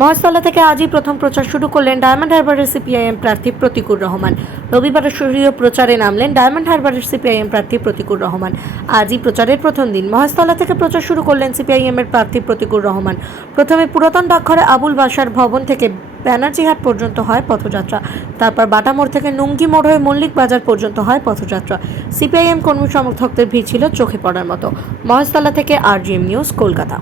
মহাস্তলা থেকে আজই প্রথম প্রচার শুরু করলেন ডায়মন্ড হারবারের সিপিআইএম প্রার্থী প্রতিকুর রহমান। রবিবারের শরীয় প্রচারে নামলেন ডায়মন্ড হারবারের সিপিআইএম প্রার্থী প্রতিকুর রহমান। আজই প্রচারের প্রথম দিন। মহাস্তলা থেকে প্রচার শুরু করলেন সিপিআইএম এর প্রার্থী প্রতিকুর রহমান। প্রথমে পুরাতন ডাকঘরে আবুল বাসার ভবন থেকে ব্যানার্জিহাট পর্যন্ত হয় পথযাত্রা। তারপর বাটামোড় থেকে নুঙ্গি মোড় হয়ে মল্লিক বাজার পর্যন্ত হয় পথযাত্রা। সিপিআইএম কর্মী সমর্থকদের ভিড় ছিল চোখে পড়ার মতো। মহেশতলা থেকে আরজিএম নিউজ, কলকাতা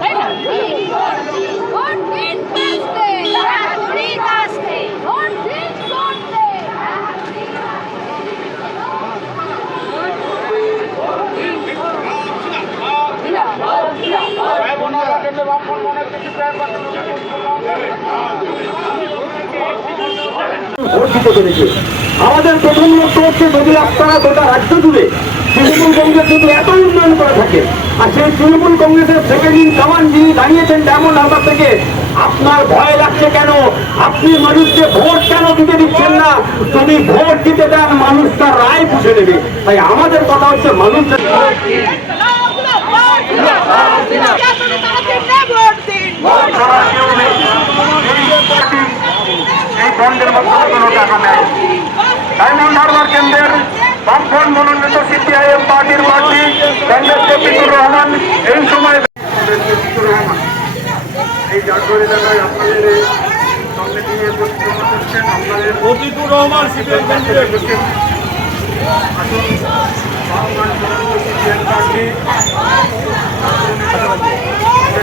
তাই না? ভোট দিন বাঁচতে, চাকরি বাঁচতে। ভোট দিন করতে। আমাদের প্রথম লক্ষ্য হচ্ছে যদি আপনারা গোটা রাজ্য জুড়ে তৃণমূল কংগ্রেস যদি এত উন্নয়ন করে থাকে। আর সেই তৃণমূল কংগ্রেসের সেকেন্ড ইন কমান্ড যিনি দাঁড়িয়েছেন ডায়মন্ড হারবার থেকে আপনার ভয় লাগছে কেন? আপনি মানুষকে ভোট কেন দিতে দিচ্ছেন না? তুমি ভোট দিতে দেন, মানুষ তার রায় বুঝে নেবে। তাই আমাদের কথা হচ্ছে মানুষের কেউ নেই। এই বন্ডের মাধ্যমে কোনো টাকা নেয় ডায়মন্ড হারবার কেন্দ্রের বামফ্রন্ট মনোনীত সিপিআইএম পার্টির প্রার্থী কংগ্রেস শফিকুর রহমান এই সময় শফিকুর এই জাগর এলাকায় আপনাদের সামনে দিয়ে পরিচালনা করছেন আপনাদের অজিতুর রহমান ক্যান্ডিডেট আসুন বামফ্রন্ট CPIM party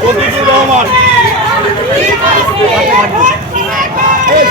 Ajitur Rahman doctor Shafiqur Rahman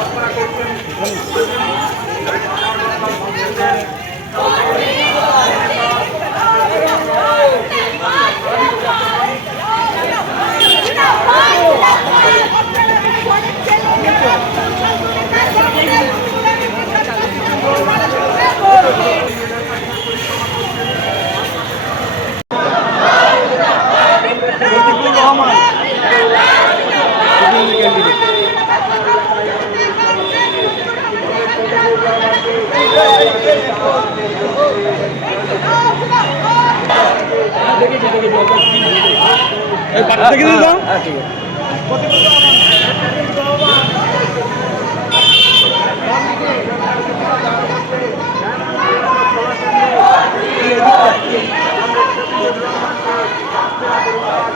দেখে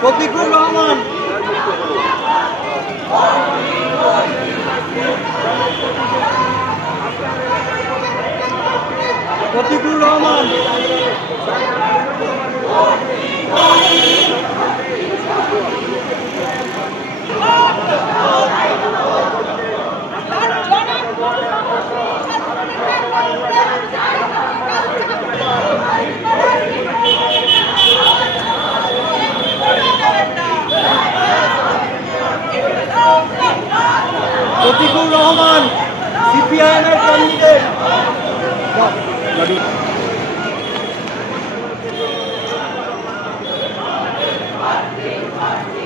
প্রতিকুল রহমান প্রতিকুল রহমান প্রতিকুল রহমান সিপিআইএম এর candidate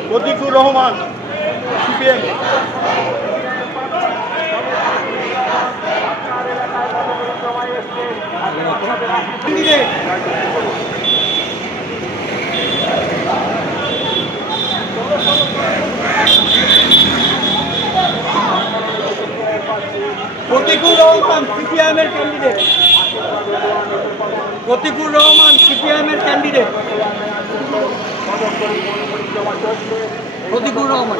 Pratikul Rahman CPM. Pratikul Rahman CPIM এর ক্যান্ডিডেট প্রতিকুল রহমান সিপিআইএম এর ক্যান্ডিডেট প্রতিকুল রহমান।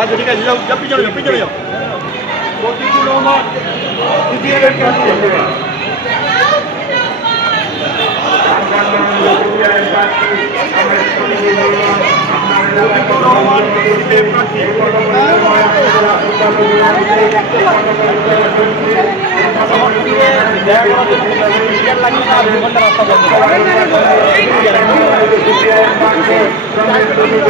আচ্ছা ঠিক আছে যাও পিছনে যাও পিছনে যাও। প্রতিকুল রহমান সিপিআইএম এর ক্যান্ডিডেট আপনার প্রতিকুর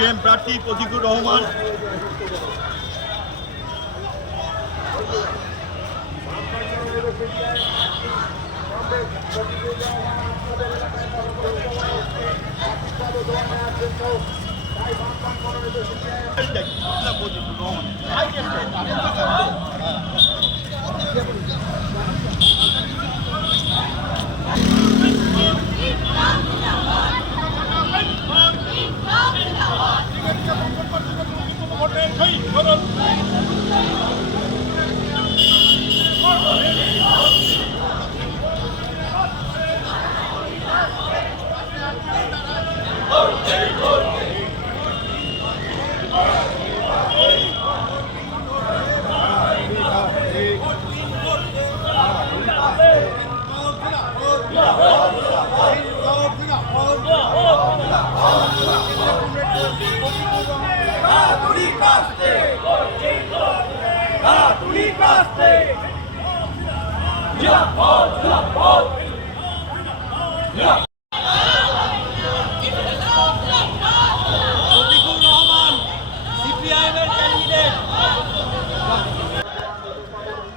সিপিএম প্রার্থী প্রতিকুর রহমান। রহমান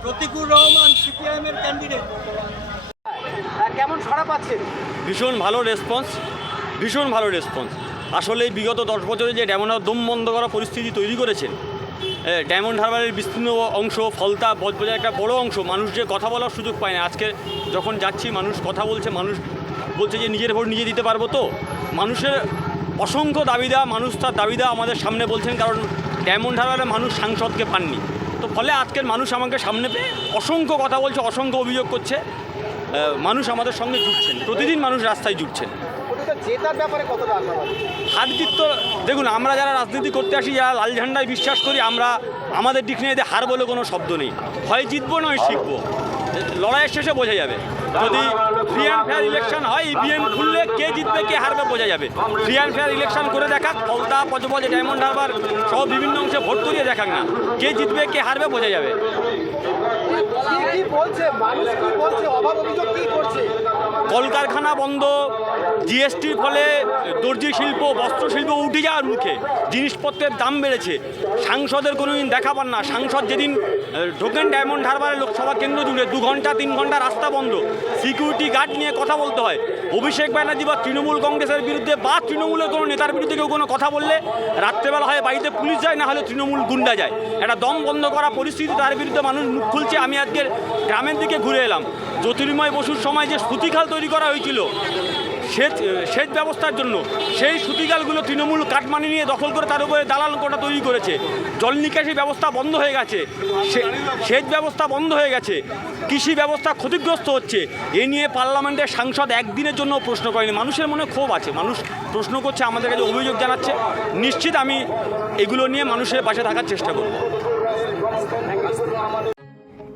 প্রতিকুল রহমান ক্যান্ডিডেট কেমন সাড়া পাচ্ছেন? ভীষণ ভালো রেসপন্স ভীষণ ভালো রেসপন্স আসলে এই বিগত দশ বছরে যে ডায়মন্ড হারবার দম বন্ধ করা পরিস্থিতি তৈরি করেছেন ডায়মন্ড হারবারের বিস্তীর্ণ অংশ, ফলতা বজবজার একটা বড় অংশ। মানুষ যে কথা বলার সুযোগ পায় না। আজকে যখন যাচ্ছি, মানুষ কথা বলছে, মানুষ বলছে যে নিজের ভোট নিজে দিতে পারব তো? মানুষের অসংখ্য দাবিদা, মানুষ তার দাবিদা আমাদের সামনে বলছেন, কারণ ডায়মন্ড হারবারে মানুষ সাংসদকে পাননি। তো ফলে আজকের মানুষ আমাকে সামনে পেয়ে অসংখ্য কথা বলছে, অসংখ্য অভিযোগ করছে। মানুষ আমাদের সঙ্গে জুটছেন। প্রতিদিন মানুষ রাস্তায় জুটছেন। জেতার ব্যাপারে কতটা আশাবাদী? হার জিত তো দেখুন, আমরা যারা রাজনীতি করতে আসি, যারা লাল ঝান্ডায় বিশ্বাস করি, আমরা আমাদের ডিকশনারিতে হার বলে কোনো শব্দ নেই। হয় জিতবো নয় শিখব। লড়াইয়ের শেষে বোঝা যাবে। যদি ফ্রি অ্যান্ড ফেয়ার ইলেকশন হয় ইভিএম খুললে কে জিতবে, কে হারবে, বোঝা যাবে। ফ্রি অ্যান্ড ফেয়ার ইলেকশন করে দেখাক ফলতা পচপচে, ডায়মন্ড হারবার সহ বিভিন্ন অংশে ভোট করিয়ে দেখাক না। কে জিতবে, কে হারবে, বোঝা যাবে। কলকারখানা বন্ধ জিএসটির ফলে দর্জি শিল্প বস্ত্রশিল্প উঠে যাওয়ার মুখে জিনিসপত্রের দাম বেড়েছে। সাংসদের কোনো দিন দেখা পান না। সাংসদ যেদিন ঢোকেন ডায়মন্ড হারবারের লোকসভা কেন্দ্র জুড়ে দু ঘণ্টা, তিন ঘণ্টা রাস্তা বন্ধ। সিকিউরিটি গার্ড নিয়ে কথা বলতে হয়। অভিষেক ব্যানার্জি বা তৃণমূল কংগ্রেসের বিরুদ্ধে বা তৃণমূলের কোনো নেতার বিরুদ্ধে কেউ কোনো কথা বললে রাত্রেবেলা হয় বাড়িতে পুলিশ যায়, না হলে তৃণমূল গুন্ডা যায়। একটা দম বন্ধ করা পরিস্থিতি, তার বিরুদ্ধে মানুষ মুখ খুলছে। আমি আজকের গ্রামের দিকে ঘুরে এলাম। জ্যোতির্ময় বসুর সময় যে সুতিখাল তৈরি করা হয়েছিল সেচ সেচ ব্যবস্থার জন্য সেই সুতিকালগুলো তৃণমূল কাটমানি নিয়ে দখল করে তার উপরে দালাল কোটা তৈরি করেছে। জল নিকাশি ব্যবস্থা বন্ধ হয়ে গেছে। সেচ ব্যবস্থা বন্ধ হয়ে গেছে। কৃষি ব্যবস্থা ক্ষতিগ্রস্ত হচ্ছে। এ নিয়ে পার্লামেন্টের সাংসদ একদিনের জন্য প্রশ্ন করেনি। মানুষের মনে ক্ষোভ আছে। মানুষ প্রশ্ন করছে, আমাদের কাছে অভিযোগ জানাচ্ছে। নিশ্চিত আমি এগুলো নিয়ে মানুষের পাশে থাকার চেষ্টা করব।